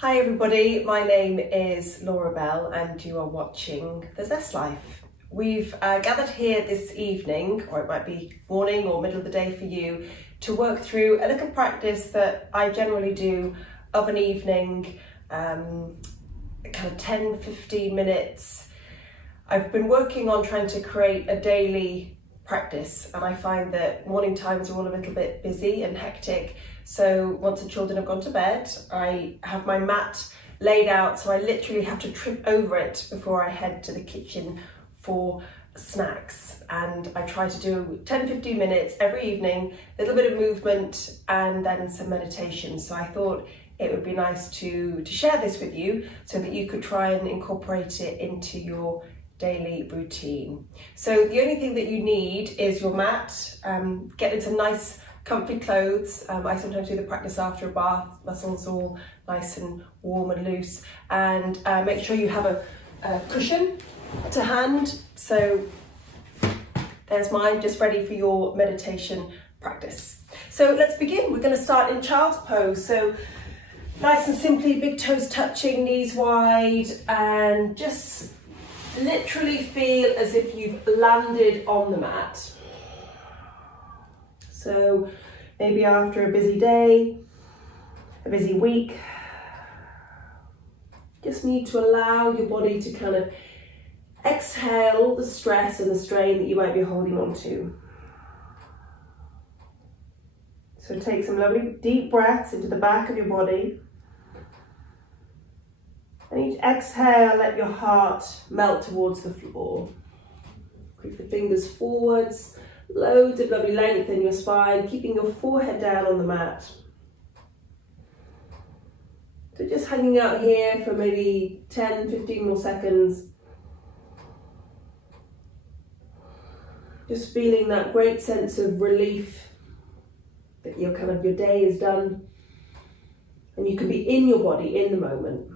Hi everybody, my name is Laura Bell and you are watching The Zest Life. We've gathered here this evening, or it might be morning or middle of the day for you, to work through a little practice that I generally do of an evening, kind of 10-15 minutes. I've been working on trying to create a daily practice, and I find that morning times are all a little bit busy and hectic. So once the children have gone to bed, I have my mat laid out, so I literally have to trip over it before I head to the kitchen for snacks. And I try to do 10-15 minutes every evening, a little bit of movement and then some meditation. So I thought it would be nice to share this with you so that you could try and incorporate it into your daily routine. So the only thing that you need is your mat. Get into nice comfy clothes. I sometimes do the practice after a bath, muscles all nice and warm and loose, and make sure you have a cushion to hand. So there's mine, just ready for your meditation practice. So let's begin. We're going to start in child's pose. So nice and simply, big toes touching, knees wide, and just literally feel as if you've landed on the mat. So maybe after a busy day, a busy week, just need to allow your body to kind of exhale all the stress and the strain that you might be holding on to. So take some lovely deep breaths into the back of your body. And each exhale, let your heart melt towards the floor. Creep the fingers forwards. Loads of lovely length in your spine, keeping your forehead down on the mat. So just hanging out here for maybe 10-15 more seconds. Just feeling that great sense of relief that your day is done. And you can be in your body in the moment.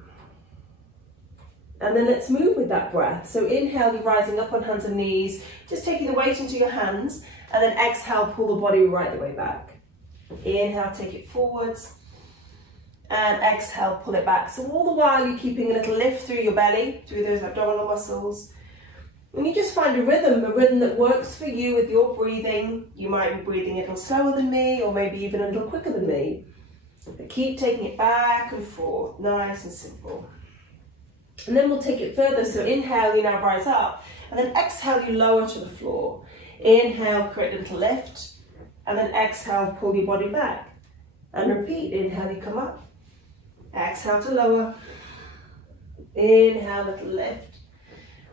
And then let's move with that breath. So inhale, you're rising up on hands and knees, just taking the weight into your hands, and then exhale, pull the body right the way back. Inhale, take it forwards, and exhale, pull it back. So all the while you're keeping a little lift through your belly, through those abdominal muscles. And you just find a rhythm that works for you with your breathing. You might be breathing a little slower than me, or maybe even a little quicker than me. But keep taking it back and forth, nice and simple. And then we'll take it further. So inhale, you now rise up, and then exhale, you lower to the floor. Inhale, create a little lift, and then exhale, pull your body back. And repeat, inhale, you come up. Exhale to lower. Inhale, little lift,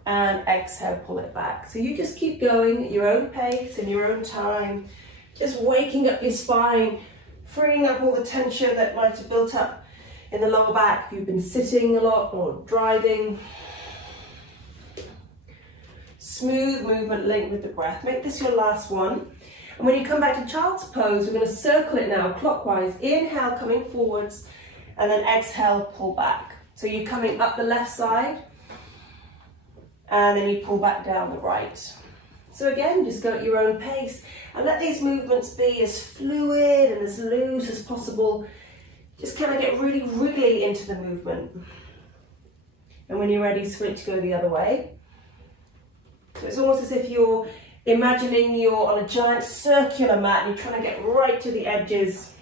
and exhale, pull it back. So you just keep going at your own pace, in your own time, just waking up your spine, freeing up all the tension that might have built up in the lower back. You've been sitting a lot or driving. Smooth movement linked with the breath. Make this your last one. And when you come back to child's pose, we're going to circle it now clockwise. Inhale, coming forwards, and then exhale, pull back. So you're coming up the left side, and then you pull back down the right. So again, just go at your own pace, and let these movements be as fluid and as loose as possible. Just kind of get really wriggly into the movement. And when you're ready, switch, go the other way. So it's almost as if you're imagining you're on a giant circular mat and you're trying to get right to the edges.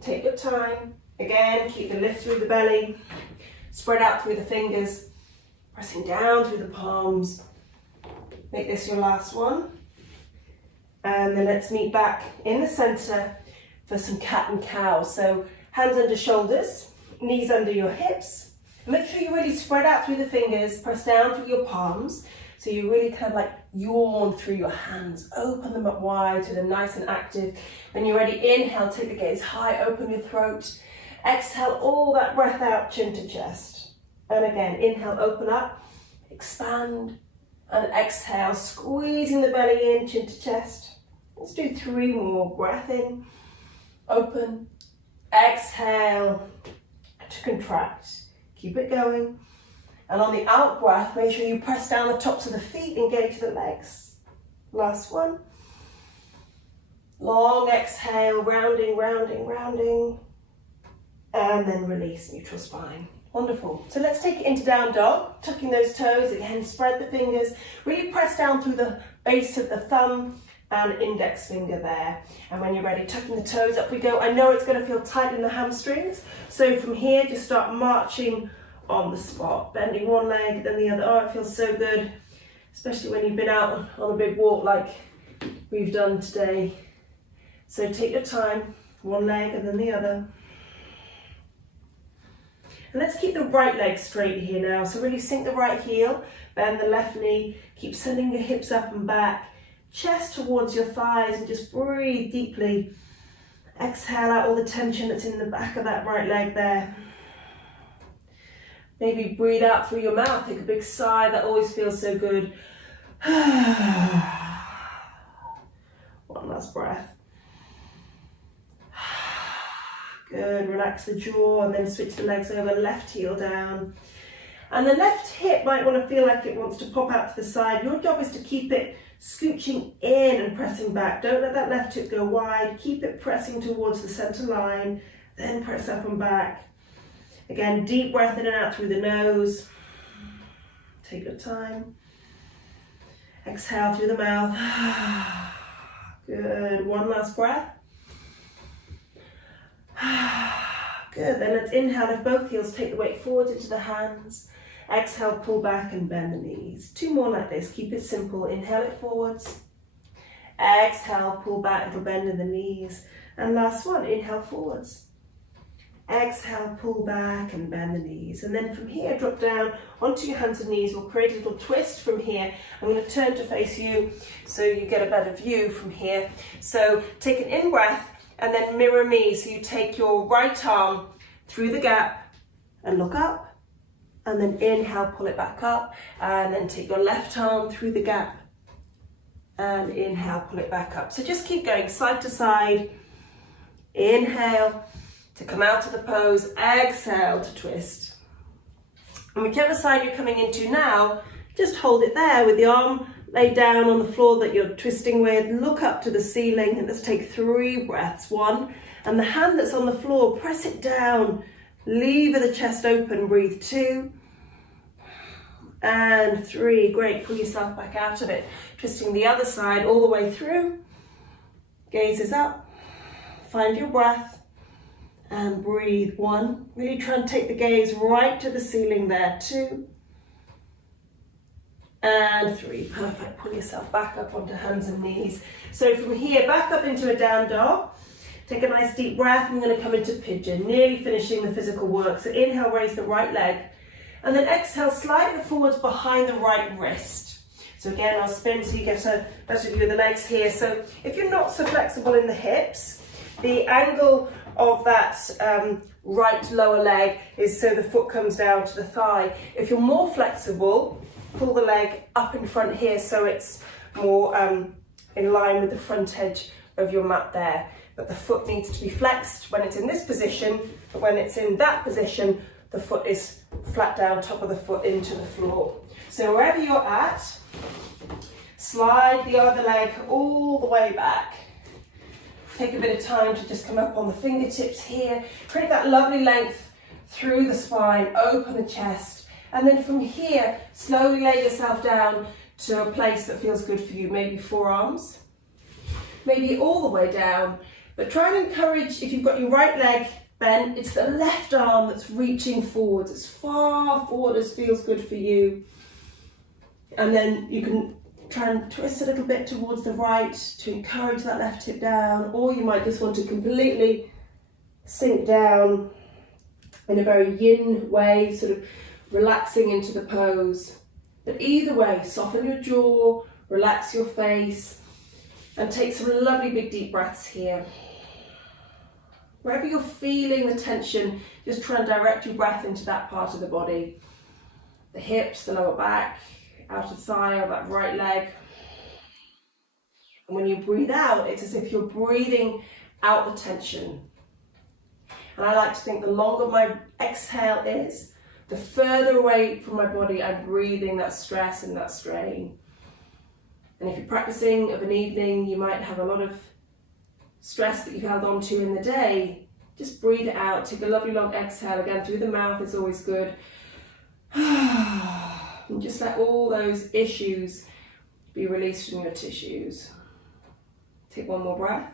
Take your time. Again, keep the lift through the belly. Spread out through the fingers. Pressing down through the palms. Make this your last one. And then let's meet back in the center for some cat and cow. So hands under shoulders, knees under your hips. Make sure you really spread out through the fingers, press down through your palms. So you really kind of like yawn through your hands. Open them up wide so they're nice and active. When you're ready, inhale, take the gaze high, open your throat. Exhale all that breath out, chin to chest. And again, inhale, open up, expand, and exhale, squeezing the belly in, chin to chest. Let's do 3 more. Breath in, open, exhale to contract. Keep it going. And on the out breath, make sure you press down the tops of the feet, engage the legs. Last one. Long exhale, rounding, rounding, rounding. and then release, neutral spine. Wonderful. So let's take it into down dog, tucking those toes, again, spread the fingers, really press down through the base of the thumb and index finger there. And when you're ready, tucking the toes, up we go. I know it's going to feel tight in the hamstrings, so from here, just start marching on the spot, bending one leg, then the other. Oh, it feels so good, especially when you've been out on a big walk like we've done today. So take your time, one leg and then the other. And let's keep the right leg straight here now. So really sink the right heel, bend the left knee, keep sending your hips up and back, chest towards your thighs, and just breathe deeply. Exhale out all the tension that's in the back of that right leg there. Maybe breathe out through your mouth, take a big sigh, that always feels so good. One last breath. Good, relax the jaw and then switch the legs over, left heel down. And the left hip might want to feel like it wants to pop out to the side. Your job is to keep it scooching in and pressing back. Don't let that left hip go wide. Keep it pressing towards the center line, then press up and back. Again, deep breath in and out through the nose. Take your time. Exhale through the mouth. Good, one last breath. Good, then let's inhale, lift both heels, take the weight forwards into the hands. Exhale, pull back and bend the knees. Two more like this, keep it simple. Inhale it forwards. Exhale, pull back, little bend in the knees. And last one, inhale forwards. Exhale, pull back and bend the knees. And then from here, drop down onto your hands and knees. We'll create a little twist from here. I'm going to turn to face you so you get a better view from here. So take an in-breath and then mirror me. So you take your right arm through the gap and look up. And then inhale, pull it back up. And then take your left arm through the gap. And inhale, pull it back up. So just keep going side to side. Inhale to come out of the pose. Exhale to twist. And whichever side you're coming into now, just hold it there with the arm laid down on the floor that you're twisting with. Look up to the ceiling and let's take 3 breaths. 1, and the hand that's on the floor, press it down. Lever the chest open, breathe. 2, and 3. Great, pull yourself back out of it. Twisting the other side all the way through. Gaze is up. Find your breath and breathe. 1, really try and take the gaze right to the ceiling there. 2, and 3, perfect. Pull yourself back up onto hands and knees. So from here, back up into a down dog. Take a nice deep breath. I'm going to come into pigeon, nearly finishing the physical work. So inhale, raise the right leg. And then exhale, slide it forwards behind the right wrist. So again, I'll spin so you get a better view of the legs here. So if you're not so flexible in the hips, the angle of that right lower leg is so the foot comes down to the thigh. If you're more flexible, pull the leg up in front here so it's more in line with the front edge of your mat there. But the foot needs to be flexed when it's in this position, but when it's in that position, the foot is flat down, top of the foot into the floor. So wherever you're at, slide the other leg all the way back. Take a bit of time to just come up on the fingertips here. Create that lovely length through the spine, open the chest. And then from here, slowly lay yourself down to a place that feels good for you. Maybe forearms, maybe all the way down. But try and encourage, if you've got your right leg bent, it's the left arm that's reaching forwards, as far forward as feels good for you. And then you can try and twist a little bit towards the right to encourage that left hip down, or you might just want to completely sink down in a very yin way, sort of relaxing into the pose. But either way, soften your jaw, relax your face, and take some lovely big deep breaths here. Wherever you're feeling the tension, just try and direct your breath into that part of the body. The hips, the lower back, outer thigh or that right leg. And when you breathe out, it's as if you're breathing out the tension. And I like to think the longer my exhale is, the further away from my body I'm breathing that stress and that strain. And if you're practicing of an evening, you might have a lot of stress that you've held on to in the day. Just breathe it out. Take a lovely long exhale again through the mouth. It's always good. And just let all those issues be released from your tissues. Take one more breath.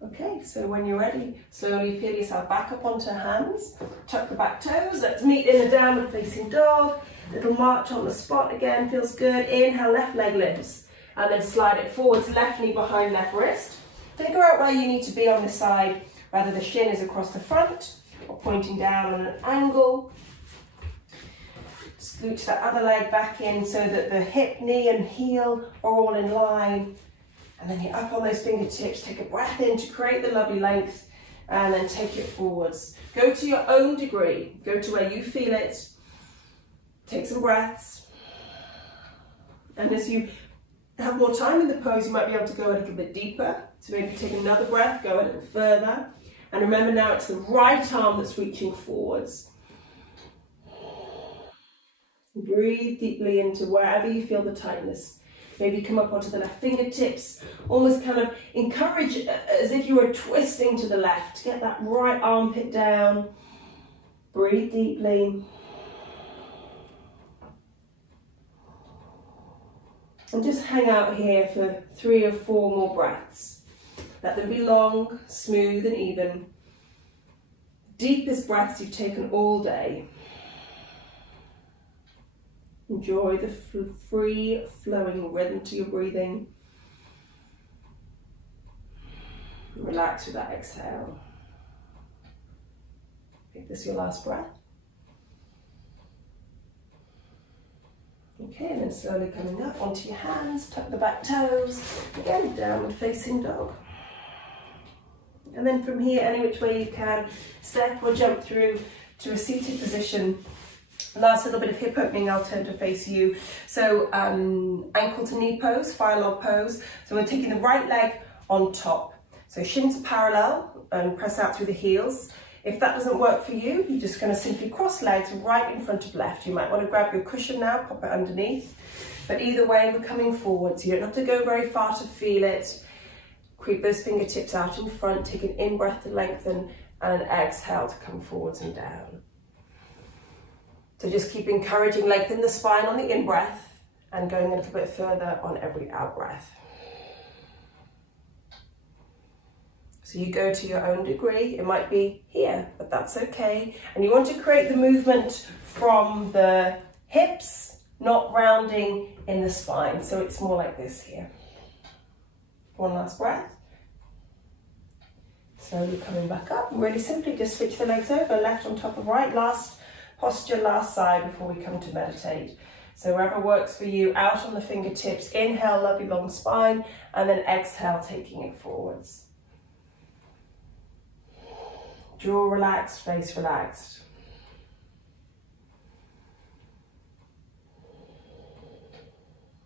Okay, so when you're ready, slowly peel yourself back up onto hands. Tuck the back toes. Let's meet in the downward facing dog. Little march on the spot again, feels good. Inhale, left leg lifts. And then slide it forwards, left knee behind left wrist. Figure out where you need to be on this side, whether the shin is across the front or pointing down on an angle. Scooch that other leg back in so that the hip, knee and heel are all in line. And then you're up on those fingertips, take a breath in to create the lovely length and then take it forwards. Go to your own degree, go to where you feel it. Take some breaths. And as you have more time in the pose, you might be able to go a little bit deeper. So maybe take another breath, go a little further. And remember now it's the right arm that's reaching forwards. Breathe deeply into wherever you feel the tightness. Maybe come up onto the left fingertips. Almost kind of encourage as if you were twisting to the left. Get that right armpit down. Breathe deeply. And just hang out here for 3 or 4 more breaths. Let them be long, smooth and even. Deepest breaths you've taken all day. Enjoy the free flowing rhythm to your breathing. Relax with that exhale. Make this your last breath. Okay, and then slowly coming up onto your hands, tuck the back toes, again, downward facing dog. And then from here, any which way you can, step or jump through to a seated position. Last little bit of hip opening, I'll turn to face you. So ankle to knee pose, fire log pose. So we're taking the right leg on top. So shins parallel and press out through the heels. If that doesn't work for you, you're just going to simply cross legs right in front of left. You might want to grab your cushion now, pop it underneath. But either way, we're coming forward. So you don't have to go very far to feel it. Creep those fingertips out in front. Take an in-breath to lengthen and an exhale to come forwards and down. So just keep encouraging, lengthen the spine on the in-breath and going a little bit further on every out-breath. So you go to your own degree. It might be here, but that's okay. And you want to create the movement from the hips, not rounding in the spine. So it's more like this here. One last breath. Slowly coming back up. And really simply just switch the legs over, left on top of right. Last posture, last side before we come to meditate. So wherever works for you, out on the fingertips. Inhale, lovely long spine, and then exhale, taking it forwards. Jaw relaxed, face relaxed.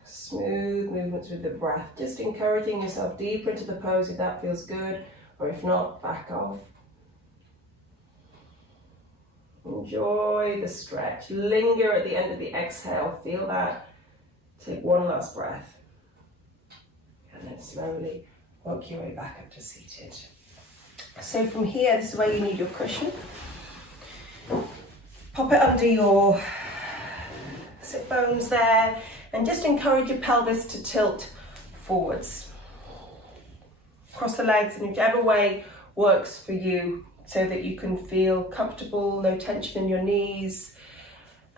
Smooth movements with the breath. Just encouraging yourself deeper into the pose if that feels good, or if not, back off. Enjoy the stretch. Linger at the end of the exhale. Feel that. Take one last breath. And then slowly work your way back up to seated. So from here, this is where you need your cushion. Pop it under your sit bones there and just encourage your pelvis to tilt forwards. Cross the legs in whichever way works for you so that you can feel comfortable, no tension in your knees.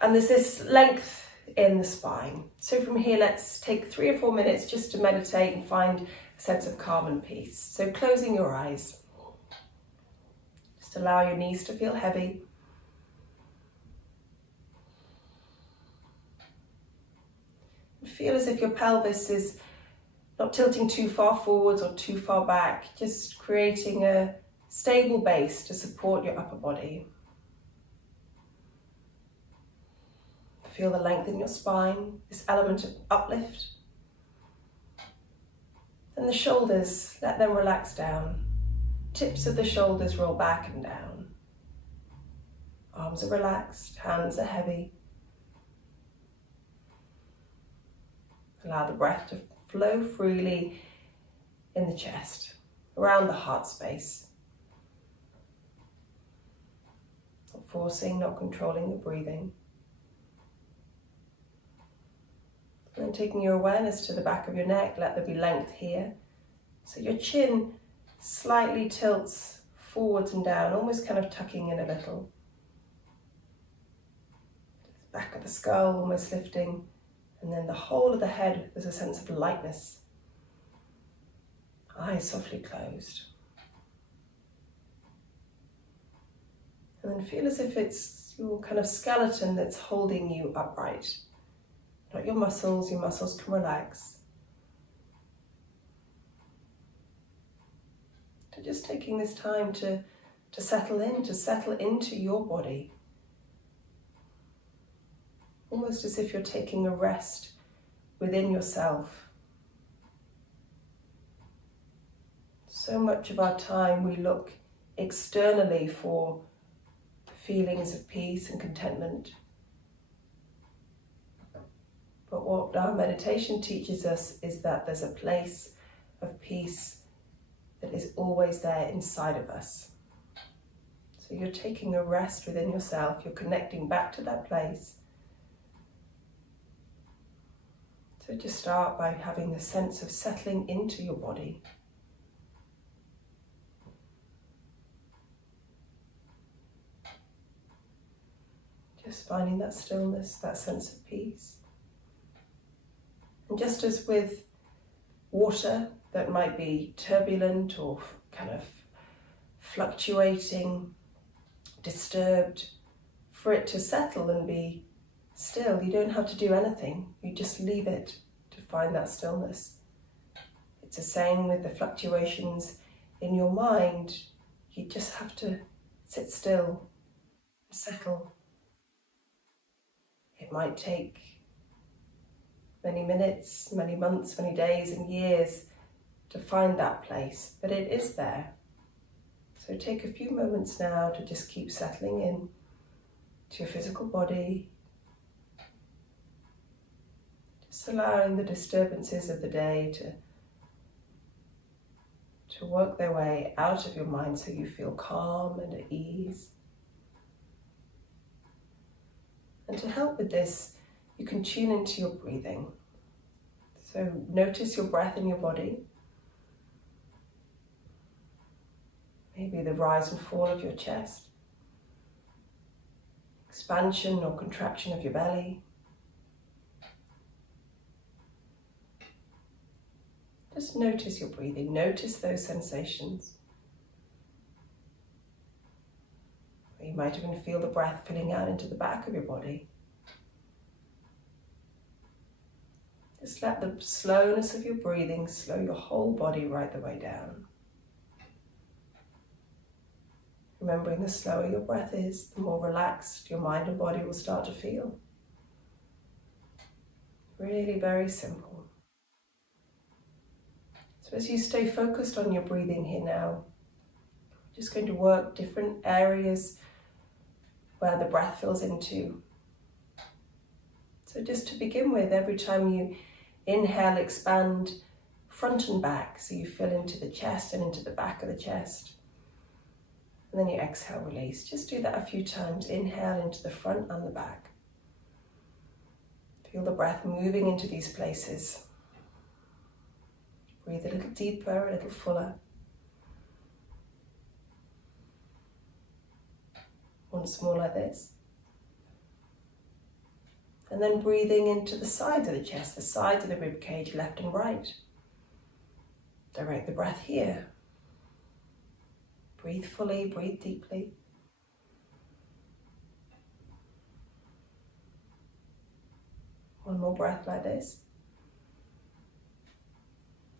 And there's this length in the spine. So from here, let's take 3 or 4 minutes just to meditate and find a sense of calm and peace. So closing your eyes. Just allow your knees to feel heavy. Feel as if your pelvis is not tilting too far forwards or too far back, just creating a stable base to support your upper body. Feel the length in your spine, this element of uplift. And the shoulders, let them relax down. Tips of the shoulders roll back and down. Arms are relaxed, hands are heavy. Allow the breath to flow freely in the chest, around the heart space. Not forcing, not controlling the breathing. And then taking your awareness to the back of your neck, let there be length here. So your chin slightly tilts forwards and down, almost kind of tucking in a little. Back of the skull almost lifting, and then the whole of the head, there's a sense of lightness. Eyes softly closed. And then feel as if it's your kind of skeleton that's holding you upright. Not your muscles can relax. So just taking this time to settle into your body. Almost as if you're taking a rest within yourself. So much of our time we look externally for feelings of peace and contentment. But what our meditation teaches us is that there's a place of peace that is always there inside of us. So you're taking a rest within yourself, you're connecting back to that place. So just start by having the sense of settling into your body. Just finding that stillness, that sense of peace. And just as with water that might be turbulent or kind of fluctuating, disturbed, for it to settle and be still, you don't have to do anything. You just leave it to find that stillness. It's the same with the fluctuations in your mind. You just have to sit still, settle. It might take many minutes, many months, many days and years to find that place, but it is there. So take a few moments now to just keep settling in to your physical body, just allowing the disturbances of the day to work their way out of your mind so you feel calm and at ease. And to help with this, you can tune into your breathing. So notice your breath in your body. Maybe the rise and fall of your chest. Expansion or contraction of your belly. Just notice your breathing. Notice those sensations. You might even feel the breath filling out into the back of your body. Just let the slowness of your breathing slow your whole body right the way down. Remembering the slower your breath is, the more relaxed your mind and body will start to feel. Really very simple. So as you stay focused on your breathing here now, just going to work different areas where the breath fills into. So just to begin with, every time you inhale, expand front and back, so you fill into the chest and into the back of the chest. And then you exhale, release. Just do that a few times. Inhale into the front and the back. Feel the breath moving into these places. Breathe a little deeper, a little fuller. Once more like this. And then breathing into the sides of the chest, the sides of the rib cage, left and right. Direct the breath here. Breathe fully, breathe deeply. One more breath like this.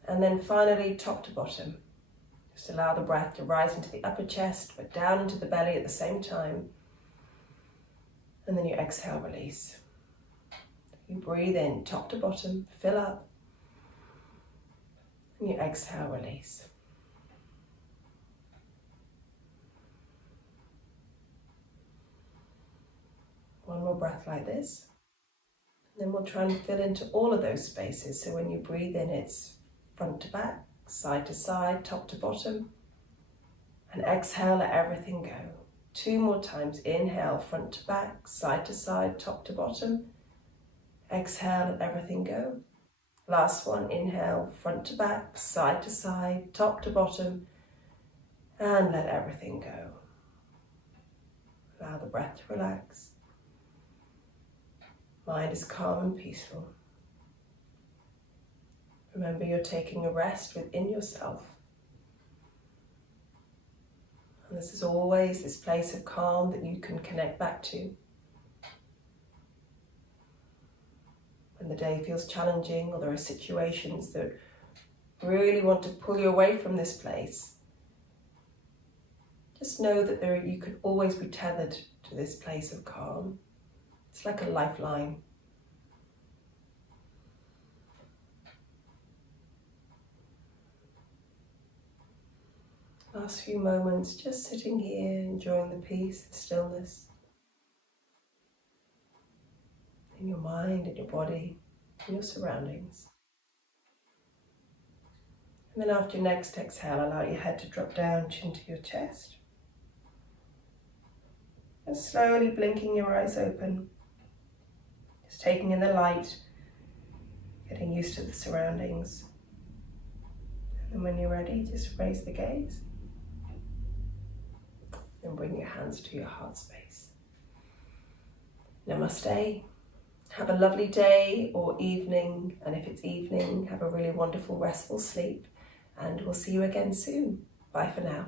And then finally, top to bottom. Just allow the breath to rise into the upper chest, but down into the belly at the same time. And then you exhale, release. You breathe in, top to bottom, fill up. And you exhale, release. One more breath like this. And then we'll try and fill into all of those spaces. So when you breathe in, it's front to back. side to side, top to bottom. And exhale, let everything go. 2 more times. Inhale, front to back, side to side, top to bottom. Exhale, let everything go. Last one. Inhale, front to back, side to side, top to bottom. And let everything go. Allow the breath to relax. Mind is calm and peaceful. Remember, you're taking a rest within yourself. And this is always this place of calm that you can connect back to. When the day feels challenging or there are situations that really want to pull you away from this place, just know that you could always be tethered to this place of calm. It's like a lifeline. Last few moments just sitting here, enjoying the peace, the stillness in your mind, in your body, in your surroundings. And then after your next exhale, allow your head to drop down, chin to your chest. And slowly blinking your eyes open. Just taking in the light, getting used to the surroundings. And when you're ready, just raise the gaze. And bring your hands to your heart space. Namaste. Have a lovely day or evening, and if it's evening, have a really wonderful restful sleep, and we'll see you again soon. Bye for now.